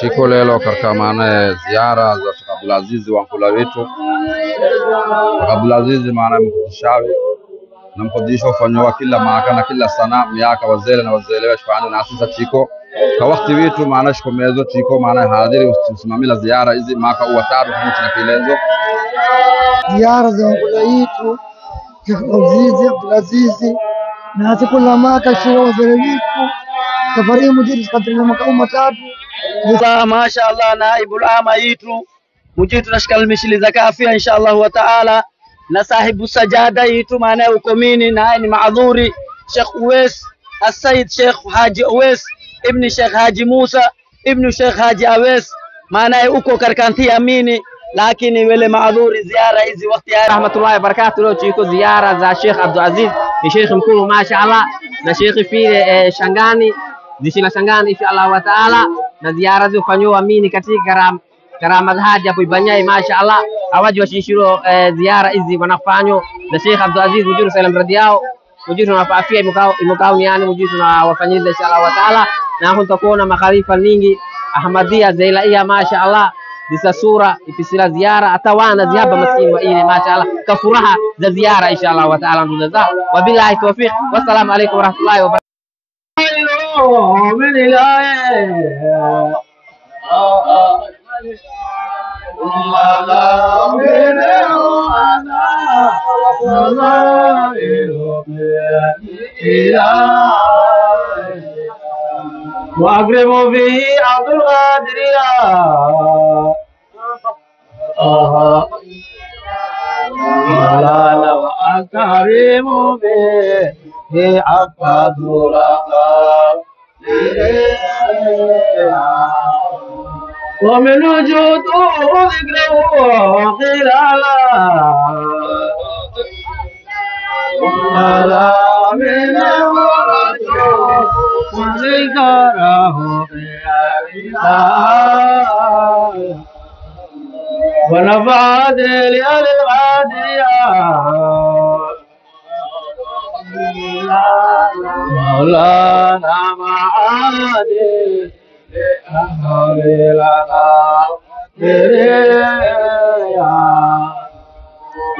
chiko lelo katika maana ziara za Sheikh Abdulaziz wa Nkula wetu. Sheikh Abdulaziz maana mkutishawi na mkodisho ufanywa kila maaka na kila sana miaka wazele na wazelewa shifani na asisa chiko kwa wakati wetu maana shikomezo chiko maana hadhiri usimamila ziara hizi maaka uwatatu na kilenzo ziara za Nkula wetu Sheikh Abdulaziz na kila maaka shiro wazele wetu safari mujiri katika makao matatu. ما شاء الله نائب العام يترو مجيت نشكل المشلي زكافية إن شاء الله وتعالى نصاحب السجادة يترو معنا وكميني نائن معذوري شيخ أويس السيد شيخ حاجي أويس ابن شيخ حاجي موسى ابن شيخ حاجي أويس معنا أوكو كركانتي أميني لكن ولا معذوري زيارة إزي وقتها رحمة الله وبركاته لو تشيكو زيارة za Sheikh Abdulaziz ni Sheikh mkuu mashaallah na Sheikh file Shangani Dishila Shangani inshallah wa taala na ziara zilizofanywa amini katika karama haja hapo Ibanyai mashaallah awaji washishiro ziara hizi wanafanywa na Sheikh Abdulaziz mjuru salam radiao mjuru na afia imokao ni yani mjuru na wafanyiliza inshallah wa taala na huko kuona makhalifa nyingi Ahmadiyya Zailaia mashaallah disa sura ifisila ziara atawana ziaba maskini wa ile mashaallah kafuraha za ziara inshallah wa taala nduza wa billahi tawfiq wassalamu alaykum wa rahmatullahi wa barakatuh. وأقرب به عبد القادر ولا وأكرم به عبد ومن وجوده ذكره خلالا ولا من وذكره ونفعت لأهل الغادية مولانا معادي لأهل الغادية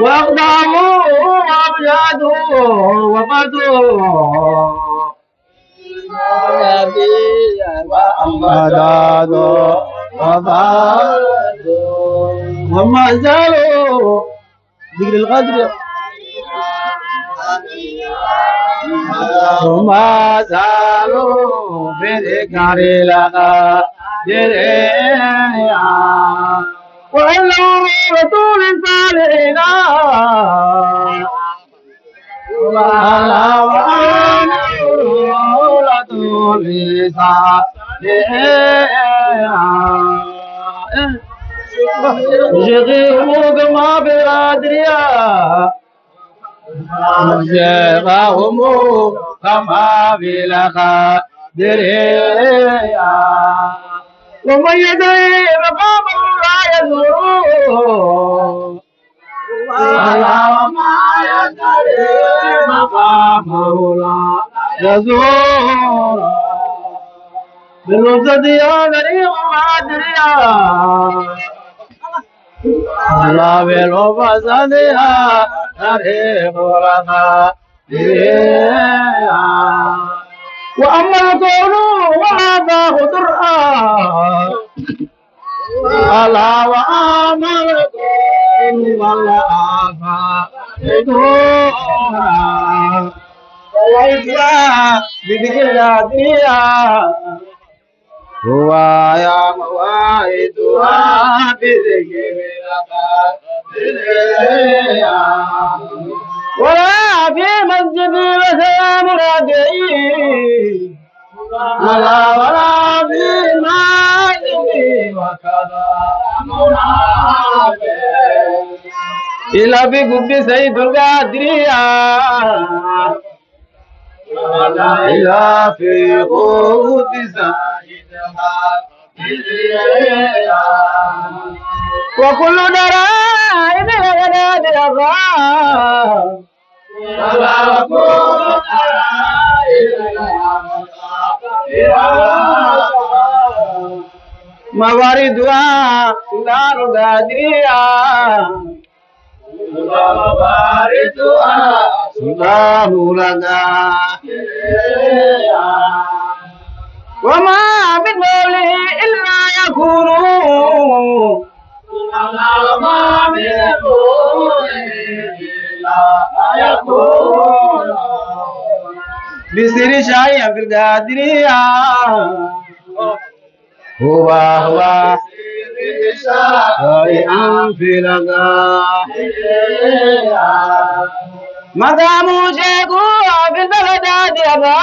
واقدموا وابجدوا وفدوا وأمدادوا وفادوا وما زالوا ذكر القدر وما زالوا بذكر القدر وإنه رسول صالحين وعلى رسول صالحين شيخهم كما برادريا شيخهم كما بالقادريا ومن يدعي مقامه لا يزور وما يدعي مقامه لا يزور بالوسط يا غريب مادريا الله بالوسط يا غريب مادريا وأما الكون وهذا درءا ألا وأما الكون والآفا دورا وليس بذكر الأدعية هو يا مواعيدها بذكر الأدعية ولا في مسجد وسلام راجعين ولا في مسجد وكذا منافق إلا بقد سيد القادرية إلا في قوت سيدها وكل درائم ينادي الأغرام ولا كل درائم مواردها نار قادرية مواردها الله لنا وما بالمولى إلا يكون وما بالمولى إلا يكون بسر شيء في القادرية هو شيئا في لقاه مدام جيكوا في البلدات يبا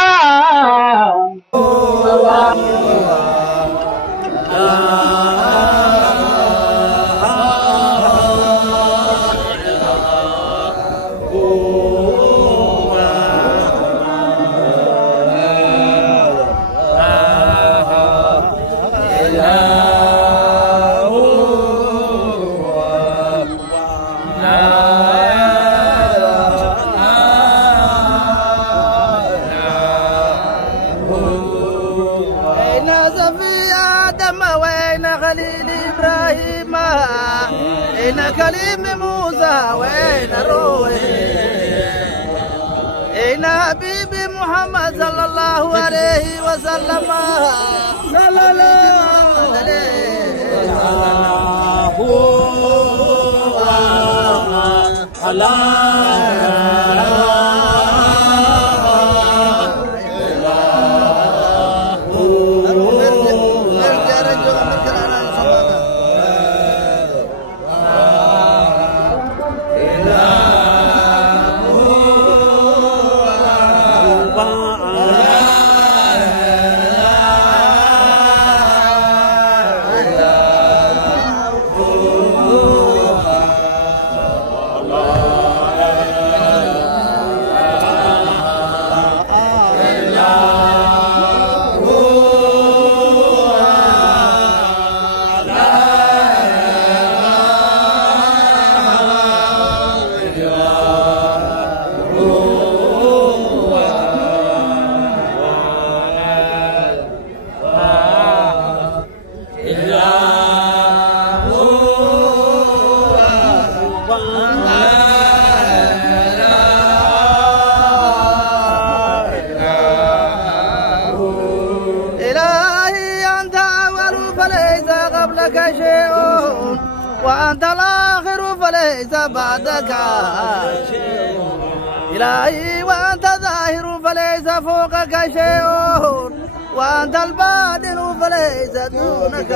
كليم موسى وين روحي إن حبيبي محمد صلى الله عليه وسلم صلى الله وأنت الآخر فليس بعدك شيء إلهي وأنت ظاهر فليس فوقك شيء وأنت الباطن فليس دونك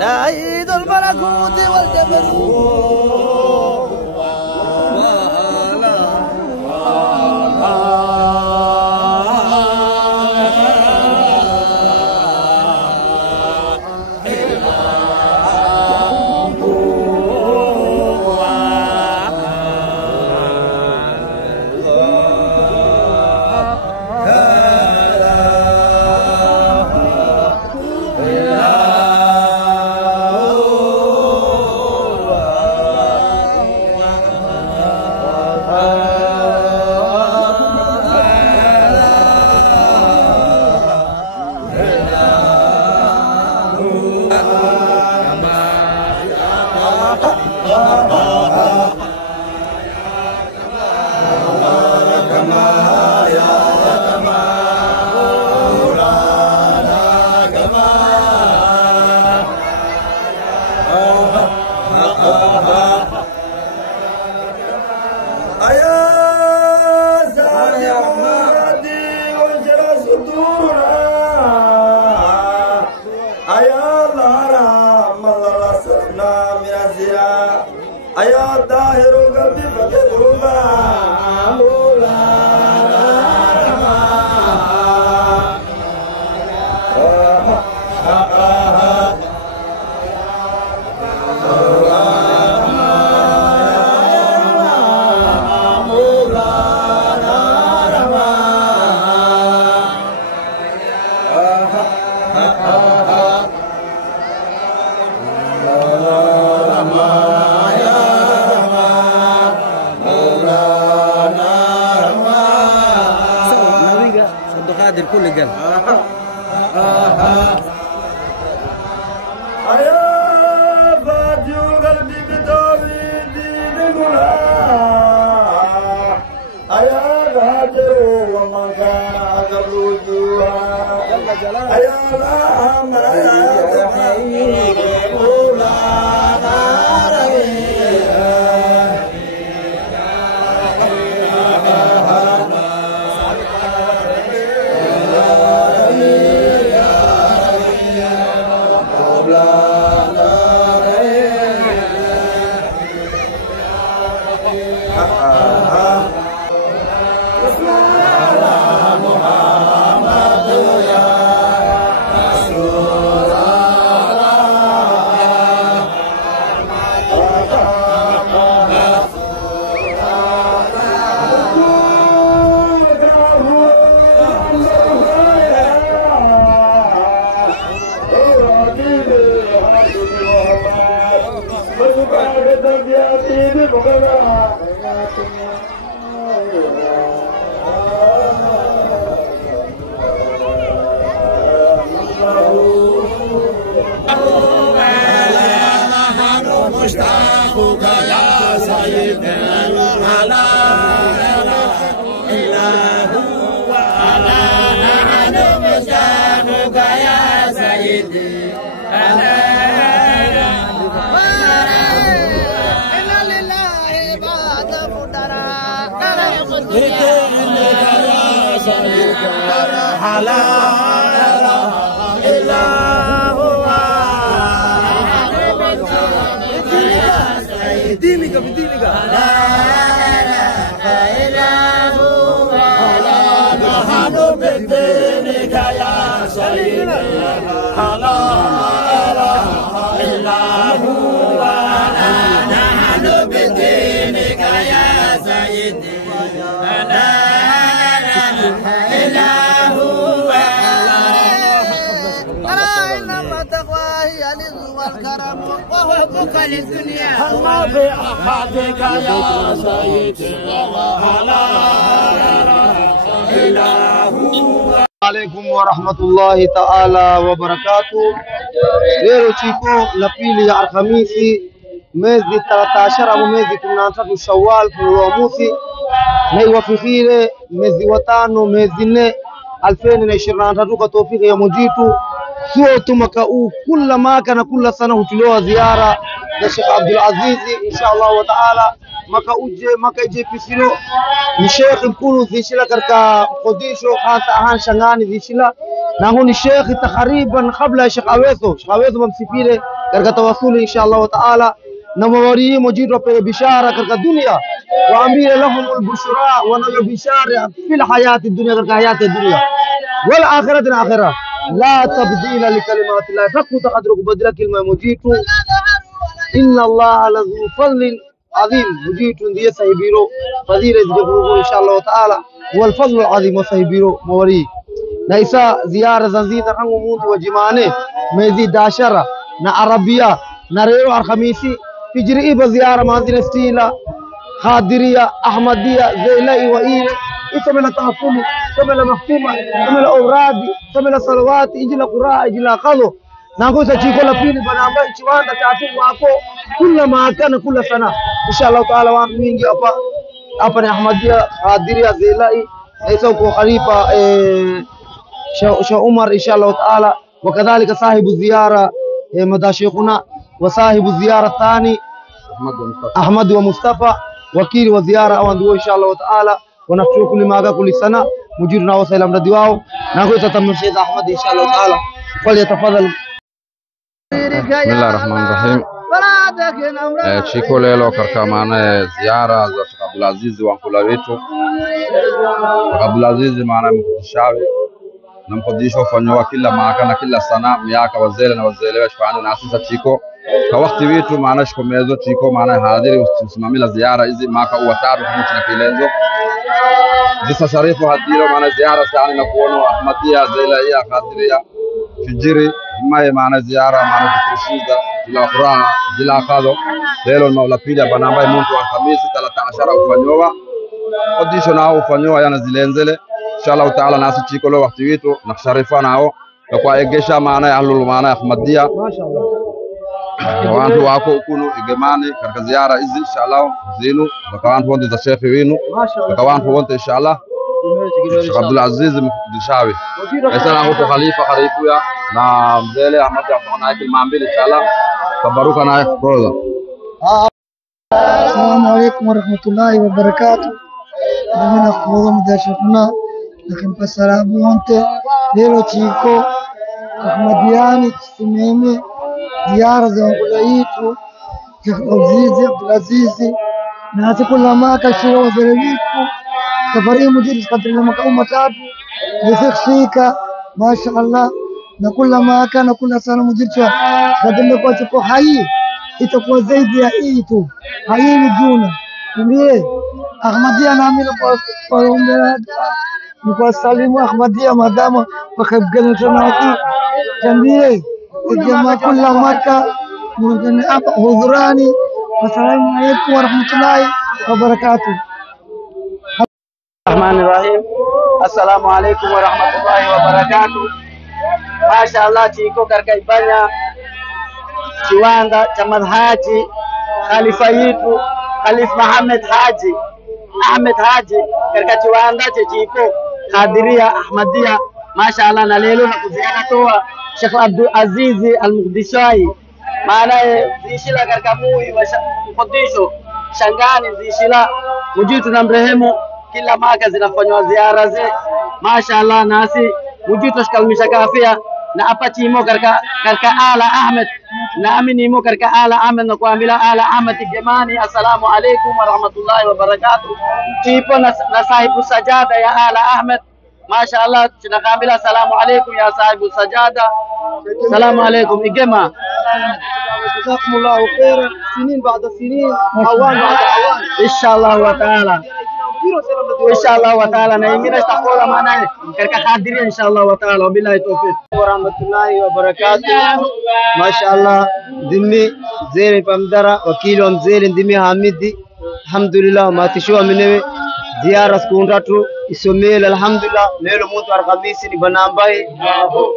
لا ذو الملكوت والجبروت عليكم ورحمة الله تعالى وبركاته. Leo chiko la pili ya Alhamisi mwezi 13 au mwezi 13 Shawwal kwa Musi na iwafikire mwezi wa 5 mwezi 4 2023 kwa tawfiki ya Mujitu sio tu mwaka huu kila mwaka na kila sana hutulewa ziara ya Sheikh Abdul Aziz inshallah wa taala mwaka ije pisilo ni Sheikh mkuu zishila katika Qodisho hasa ahan Shangani zishila na huni Sheikh takriban kabla Sheikh Aweso mamsifire katika tawasuli inshallah wa taala na mwari Mujitu apewe bishara katika dunia waambie lahum albushra wa nayo bishara fil hayati dunya katika hayati dunya wal akhirah لا تبديل لكلمات الله فكو تقدرك بدل كلمة Mujitu إن الله لذو فضل عظيم Mujitu ndiye sahibiro fadhila zijakurugu inshallah taala والفضل العظيم وسahibiro mawari na isa ziara zanzida kangu mundu wa jimane mwezi 10 na Arabia na leo Alhamisi hijri iba ziara maadhina stila Khadiria Ahmadia Zailai wa ile itamela tahafuli tamela mahtima tamela awradi tamela salawati ijila quraa ijila qadho nangoza chiko la pili bana ambaye chiwanda tatu wako kila maakana kila sana inshallah taala wa wingi hapa ni Ahmadia Khadiria Zailai aisa kwa khalifa Sheikh Umar inshallah taala wakadhalika sahibu ziara madashikhuna wa sahibu ziara thani Ahmad wa Mustafa wakili wa ziara au ndio inshallah taala ونفتح كل ما قال كل سنة مجيرنا وسلام رديواه نقول تتم الشيخ أحمد إن شاء الله تعالى فليتفضل. بسم الله الرحمن الرحيم. Chiko lelo katika maana ziara za Sheikh Abdul Aziz wa mkula wetu. Abdul Aziz maana mkutishave na mkodisho fanywa kila maaka na kila sana miaka wazele na wazelewa shifani na asisa chiko kwa wakati wetu maana shikomezo chiko maana hadhiri usimamila ziara hizi maaka uwatatu kumuchi na kilenzo jisa sharifu hadhiro maana ziara sana na kuona Ahmadia Zailai Khadiria Fijiri mae maana ziara maana kutushiza ila qur'an ila qadho lelo maula pili bana ambaye mtu wa Alhamisi 13 ufanywa kodisho nao ufanywa yana zilenzele inshallah taala nasi chiko lo wakati wetu na sharifa nao na kwa egesha maana ahlul maana Ahmadia mashaallah wantu wako ukunu igemane katika ziara hizi inshallah zinu wakawantu wote za Sheikh wenu wakawantu wote inshallah Sheikh Abdul Aziz Mkudishawi. Sasa na huko Khalifa karibu ya na Mzee Ahmad Abdullah kilima mbili inshallah. Tabaruka na brother. Assalamu alaikum warahmatullahi wabarakatuh. Mimi nakuomba mdashukuna lakini salamu wote leo chiko Ahmadiani tusimeme ziara za ngulaitu Azizi Abdulazizi na kila mwaka shiro wazirifu safari mjini katika makao matatu zifika mashaallah na kila mwaka na kila sana mjini kadri kwa tuko hai itakuwa zaidi ya hii tu hai ni juna ndiye Ahmadia naamini kwa umma ni kwa salimu Ahmadia madama wakabgana tunaki ndiye jamaa kila mwaka من حضراني والسلام عليكم ورحمة الله وبركاته. الرحمن الرحيم. السلام عليكم ورحمة الله وبركاته. ما شاء الله تيكو كركايبانيا kiwanda cha madhaji khalifa yetu Khalif Muhammad Haji Ahmed Haji katika kiwanda cha Chiko Qadiria Ahmadia mashaallah na leo na kuziatoa Sheikh Abdul Aziz Al-Mukdishai maana zishila katika mui wa Mkudisho Shangani zishila mujitu na mrehemu kila mwaka zinafanywa ziara ze mashaallah nasi mujitu shkalmisha kafia na hapa chimo katika Ala Ahmed na amini mo katika Ala Ahmed na kuamila Ala Ahmed jamani. Assalamu alaikum wa rahmatullahi wa barakatuh. Tipo na sahibu sajada ya Ala Ahmed mashaallah tunakamila assalamu alaikum ya sahibu sajada. Assalamu alaikum igema jazakumullahu khairan sinin baada sinin awan baada awan inshallah wa taala inshallah wa taala na ingine tutakola maana katika Qadiria inshallah wa taala wabillahi tawfiq wa rahmatullahi wa barakatuh. Mashaallah dimi zeri pamdara wakili mzee dimi Hamidi alhamdulillah matishwa minewe ziara skundatu isomele alhamdulillah leo mtu Alhamisi ni banambai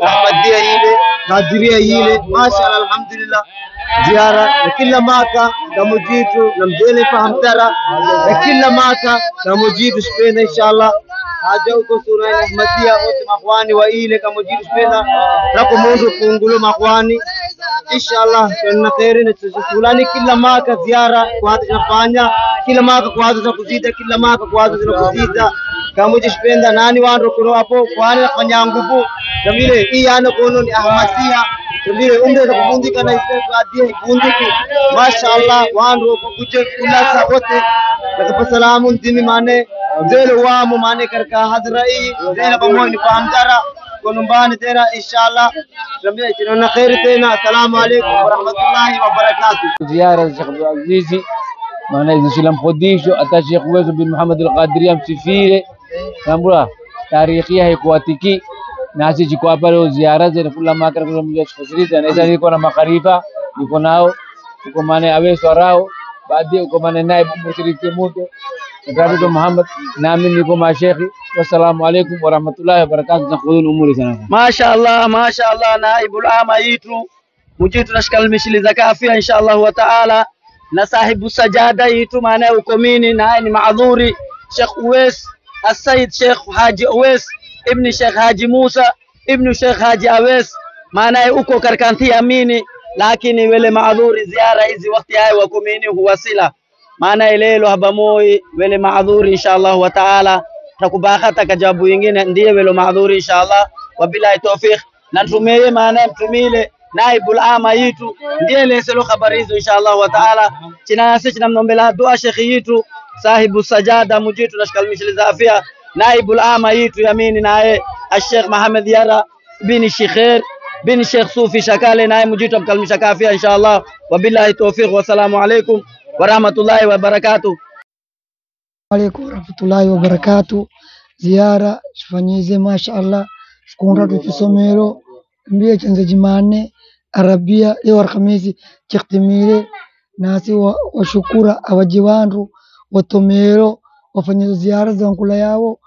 Ahmadia ile Qadiria ile mashaallah alhamdulillah ziara kila mwaka kama jitu na mzee fahamtara kila mwaka kama jitu spenda inshallah haja uko sura ya Ahmadia wote makwani wa ile kama jitu spenda rako mundu kungulo makwani inshallah na khairi na tulani kila mwaka ziara kwa tunafanya kila mwaka kwa watu kuzida kila mwaka kwa watu kuzida kama jitu spenda nani wando kuno hapo kwani fanya nguvu na vile hii ana kono ni Ahmadia vile umbe za kufundika na ifadia kufundiki mashaallah wando kuje kulasa wote na salamu ndimi mane zelo wamo mane karka hadrai zelo pamoja ni fahamdara kwa nyumbani tena inshallah tunaambia tunaona khairi tena. Assalamu alaykum wa rahmatullahi wa barakatuh. Ziara za Sheikh Abdul Aziz maana zishila Mkudisho ata Sheikh Uwezo bin Muhammad Al-Qadiria msifire tambua tarikhi haikuatiki na sisi kwa pale ziara zetu kila mwaka kwa mmoja kusikiliza na hizo niko na makhalifa niko nao uko maana awe swarao baadhi uko maana naibu mshiriki moto Dr. Muhammad nami niko mashekhi. Wassalamu alaykum wa rahmatullahi wa barakatuh. Nakhudun umuri sana mashaallah naibul ama yitu mujitu nashkal mishili zakafia inshallah wa taala na sahibu sajada yitu maana ukomini na ni maadhuri Sheikh Uwais السيد شيخ حاجي أويس ابن شيخ حاجي موسى ابن شيخ حاجي أويس maana uko karkanti amini lakini wele maadhuri ziara hizi wakati hai wa kumini huwasila maana ilelo habamoi wele maadhuri inshallah wa taala takubahata kajabu nyingine ndiye wele maadhuri inshallah wabillahi tawfiq na tumeye maana mtumile naibul ama yitu ndiye leselo habari hizo inshallah wa taala chinasi chinamnombela dua shekhi yitu sahibu sajada mujitu nashkal mishliza afia naibul ama yitu yamini naye Sheikh Muhammad Yara bin Shikher bin Sheikh Sufi Shakale naye mujitu abkalmisha kafia inshallah wabillahi tawfiq wassalamu alaykum wa rahmatullahi wa barakatuh. Alaykum wa rahmatullahi wa barakatuh. Ziara tufanyize mashaallah sikunda tusomero mbie chanza jimane Arabia leo Alhamisi chiktimile nasi wa shukura awajiwandu watomero wafanya ziara za nkula yao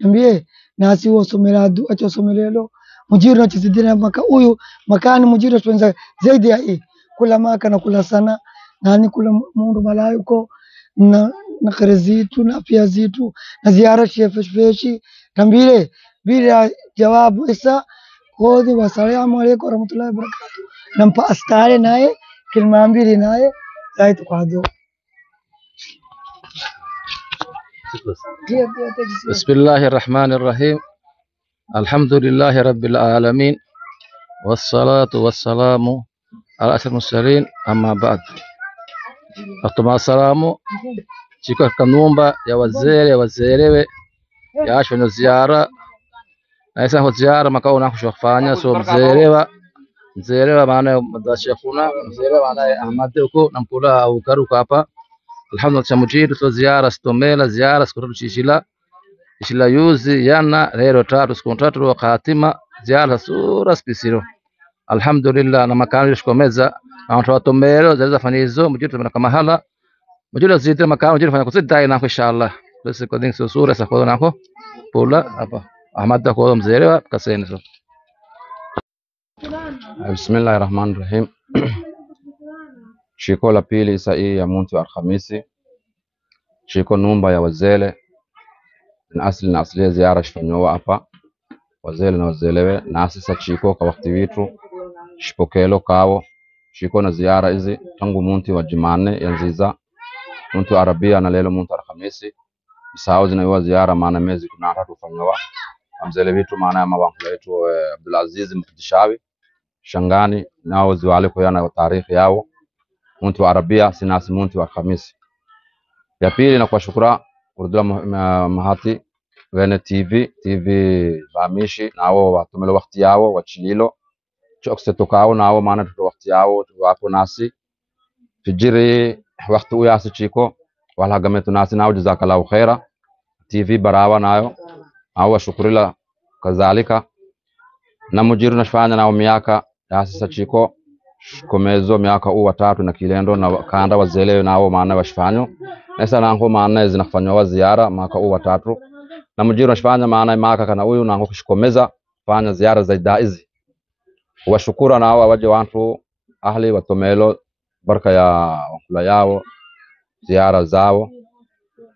mbie nasi wasomera dua chosomelelo mujiru na chizidina maka huyu makani mujiru tuenza zaidi ya hii kula maka na kula sana nani kula mundu malaiko na نقر زيتو نافيا زيتو نزيارة شيفش فيشي كمبيرة بيرا جواب إسا خود والسلام عليكم ورحمة الله وبركاته نمبا أستاري ناي كلمان بيري ناي زايت قادو بسم الله الرحمن الرحيم الحمد لله رب العالمين والصلاة والسلام على أشرف المرسلين أما بعد أتما السلام chiko kanumba ya wazee wazerewe ya ashwe ziara na isa ziara makao na kushofanya so mzerewa maana mdashafuna mzerewa maana Ahmad uko nampula au karuka hapa alhamdulillah chamujidu so ziara stomela ziara sikuru chishila yuzi yana leo 3 siku 3 wa khatima ziara sura spisiro alhamdulillah na makao yashkomeza na watu watomelo zaweza fanizo mjitu na kama hala mjula zite makao mjula fanya kusita na inshallah basi kwa dinso sura sa kwa nako pula hapa Ahmad kwa mzerewa kaseni so Bismillahir Rahmanir Rahim. Shiko la pili sahi ya muntu Alhamisi, shiko numba ya wazele na asli ziara shfanyowa hapa wazele na wazelewe na asisa shiko kwa wakati witu shipokelo kawo shiko na ziara hizi tangu muntu wa Jumane yanziza muntu Arabia na lelo muntu Alhamisi sao zinawa ziara maana mezi kuna 3 kufanyowa amzele witu maana ya mabanku wetu Abdulaziz Mfudishawi Shangani nao ziwale kwa yana tarehe yao muntu wa Arabia sinasi muntu wa Alhamisi. Ya pili na kwa shukura Urdula Mahati wene TV bamishi nao watumelo wakati yao wachililo chokse tokao nao maana tuto wakati yao wapo nasi fijiri wakati uyasi chiko wala gametu nasi nao jazakallahu khaira TV barawa nayo au shukurila kadhalika na mujiru nashfanya nao miaka sasa chiko komezo miaka uwa 3 na kilendo na kanda wazelewe nao maana washfanyo nesa nango maana zinafanywa ziara maka uwa 3 na mujiru nashfanya maana maka kana huyu nango kushikomeza fanya ziara za daizi washukura nao waje watu ahli watomelo baraka ya wakula yao ziara zao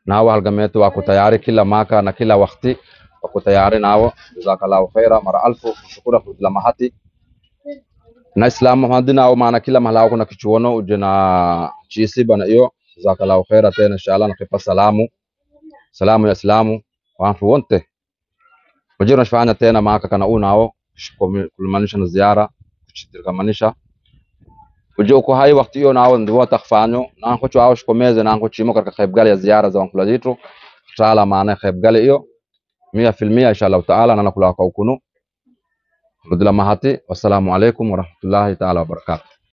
nao halgametu wako tayari kila maka na kila wakati wako tayari nao jazakallahu khaira mara alfu shukura kwa mahati na Islamu hadina au maana kila mahala kuna kichuono uje na chisi bana hiyo jazakallahu khaira tena inshallah nakipa salamu ya Islamu watu wote wajira nashfanya tena maaka kana unao kulimanisha na ziara kuchitirikamanisha uje uko hai wakati hiyo nao ndio takfanyo na nko chao shikomeze na nko chimo katika khaybgali ya ziara za wankula zetu inshallah maana khaybgali hiyo 100% inshallah taala na nakula kwa ukunu Abdullah Mahati wassalamu alaikum warahmatullahi taala wabarakatuh.